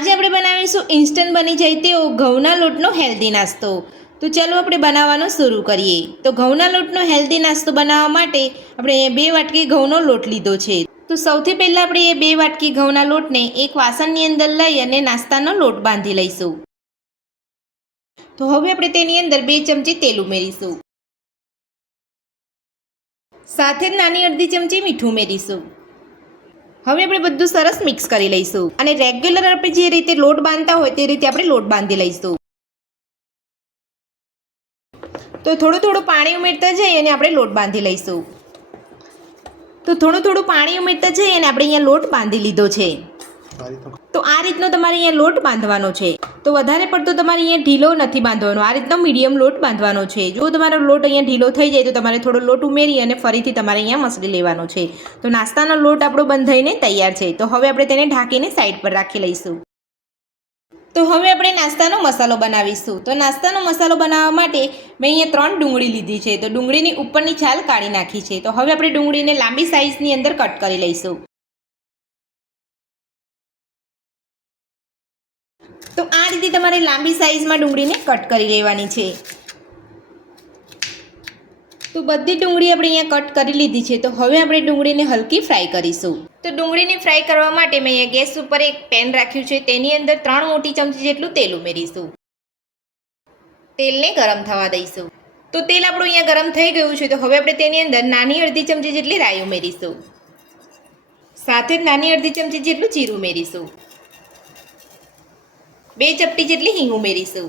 આજે આપણે બનાવીશું ઇન્સ્ટન્ટ બની જાય તેવો ઘઉંના લોટનો હેલ્ધી નાસ્તો। તો ચાલો આપણે બનાવવાનું શરૂ કરીએ। તો ઘઉંના લોટનો હેલ્ધી નાસ્તો બનાવવા માટે આપણે 2 વાટકી ઘઉંનો લોટ લીધો છે। તો સૌથી પહેલાં આપણે એ 2 વાટકી ઘઉંના લોટને એક વાસણની અંદર લઈ અને નાસ્તાનો લોટ બાંધી લઈશું। તો હવે આપણે તેની અંદર 2 ચમચી તેલ ઉમેરીશું, સાથે જ નાની અડધી ચમચી મીઠું ઉમેરીશું। હવે આપણે બધું સરસ મિક્સ કરી લઈશું અને રેગ્યુલર આપણે જે રીતે લોટ બાંધતા હોય તે રીતે આપણે લોટ બાંધી લઈશું। તો થોડું પાણી ઉમેરતા જઈ અને આપણે લોટ બાંધી લઈશું। તો થોડું પાણી ઉમેરતા જઈ અને આપણે અહીંયા લોટ બાંધી લીધો છે। તો આ રીતનો તમારે અહીંયા લોટ બાંધવાનો છે। તો વધારે પડતો તમારે અહીંયા ઢીલો નથી બાંધવાનો, આ રીતનો મીડિયમ લોટ બાંધવાનો છે। જો તમારો લોટ અહીંયા ઢીલો થઈ જાય તો તમારે થોડો લોટ ઉમેરી અને ફરીથી તમારે અહીંયા મસળી લેવાનો છે। તો નાસ્તાનો લોટ આપણો બંધાઈને તૈયાર છે। તો હવે આપણે તેને ઢાંકીને સાઈડ પર રાખી લઈશું। તો હવે આપણે નાસ્તાનો મસાલો બનાવીશું। તો નાસ્તાનો મસાલો બનાવવા માટે મેં અહીંયા 3 ડુંગળી લીધી છે। તો ડુંગળીની ઉપરની છાલ કાઢી નાખી છે। તો હવે આપણે ડુંગળીને લાંબી સાઈઝની અંદર કટ કરી લઈશું। તો આ રીતે તમારે લાંબી સાઈઝમાં ડુંગળીને કટ કરી લેવાની છે। તો બધી ડુંગળી આપણે અહીંયા કટ કરી લીધી છે। તો હવે આપણે ડુંગળીને હલકી ફ્રાય કરીશું। તો ડુંગળીને ફ્રાય કરવા માટે મેં અહીંયા ગેસ ઉપર એક પેન રાખ્યું છે, તેની અંદર 3 મોટી ચમચી જેટલું તેલ ઉમેરીશું। તેલને ગરમ થવા દઈશું। તો તેલ આપણું અહીંયા ગરમ થઈ ગયું છે। તો હવે આપણે તેની અંદર નાની અડધી ચમચી જેટલી રાઈ ઉમેરીશું, સાથે જ નાની અડધી ચમચી જેટલું જીરું ઉમેરીશું, 2 ચપટી જેટલી હિંગ ઉમેરીશું,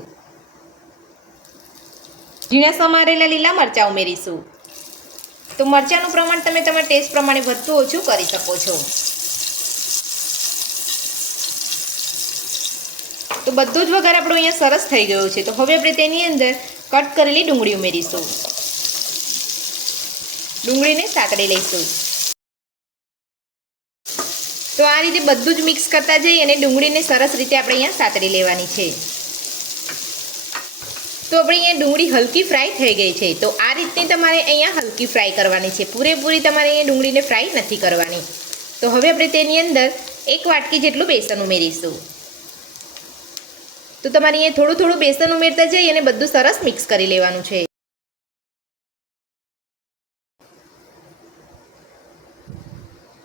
ઝીણા સમારેલા લીલા મરચાં ઉમેરીશું। તો મરચાંનું પ્રમાણ તમે તમારા ટેસ્ટ પ્રમાણે વધતું ઓછું કરી શકો છો। તો બધું જ વઘાર આપણો અહીંયા સરસ થઈ ગયો છે। તો હવે આપણે તેની અંદર કટ કરેલી ડુંગળી ઉમેરીશું, ડુંગળીને સાતળી લઈશું। તો આ રીતે બધું જ મિક્સ કરતા જઈ અને ડુંગળીને સરસ રીતે આપણે અહીંયા સાતળી લેવાની છે। તો આપણે અહીંયા ડુંગળી હલકી ફ્રાય થઈ ગઈ છે। તો આ રીતની તમારે અહીંયા હલકી ફ્રાય કરવાની છે, પૂરેપૂરી તમારે અહીંયા ડુંગળીને ફ્રાય નથી કરવાની। તો હવે આપણે તેની અંદર 1 વાટકી જેટલું બેસન ઉમેરીશું। તો તમારે અહીંયા થોડું બેસન ઉમેરતા જઈ અને બધું સરસ મિક્સ કરી લેવાનું છે।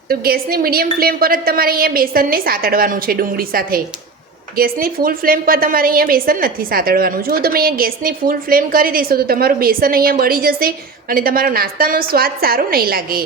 તો ગેસની મીડિયમ ફ્લેમ પર જ તમારે અહીંયા બેસનને સાતળવાનું છે ડુંગળી સાથે। ગેસની ફૂલ ફ્લેમ પર તમારે અહીંયા બેસન નથી સાતળવાનું। જો તમે અહીંયા ગેસની ફૂલ ફ્લેમ કરી દેશો તો તમારું બેસન અહીંયા બળી જશે અને તમારો નાસ્તાનો સ્વાદ સારો નહીં લાગે।